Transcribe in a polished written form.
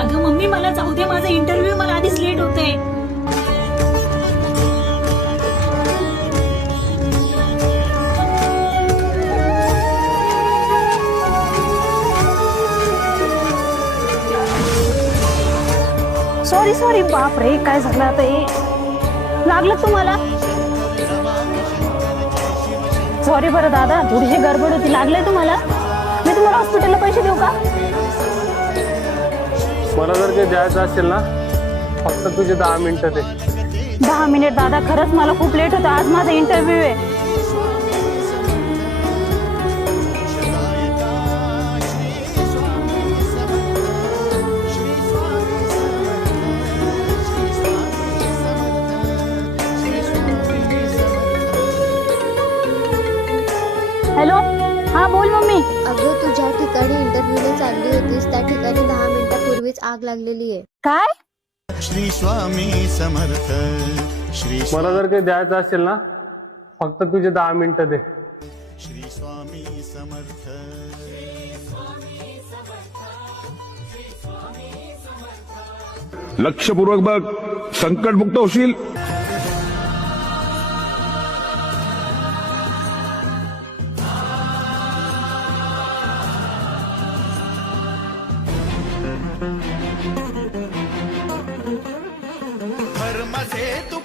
अगं मम्मी मला जाऊ दे, माझा इंटरव्ह्यू, मला आधीच लेट होते. सॉरी सॉरी, बाप रे काय झालं आता हे. लागलं तुम्हाला? सॉरी बरं दादा, थोडीशी गडबड होती. लागलंय तुम्हाला? मी तुम्हाला हॉस्पिटलला पैसे देऊ का? मला जर काही द्यायचं असेल ना, फक्त तुझे 10 मिनिटं दे. 10 मिनिट दादा, खरंच मला खूप लेट होतं, आज माझा इंटरव्ह्यू आहे. हॅलो, हा बोल मम्मी. अगं तू ज्या ठिकाणी इंटरव्ह्यूला चालली होतीस त्या ठिकाणी 10 मिनिटापूर्वीच आग लागलेली आहे. काय? श्री स्वामी समर्थ. श्री मला जर काही द्यायचं असेल ना, फक्त तुझे 10 मिनिटं दे. श्री स्वामी समर्थ. लक्षपूर्वक बघ, संकटमुक्त होशील. धर्म से तू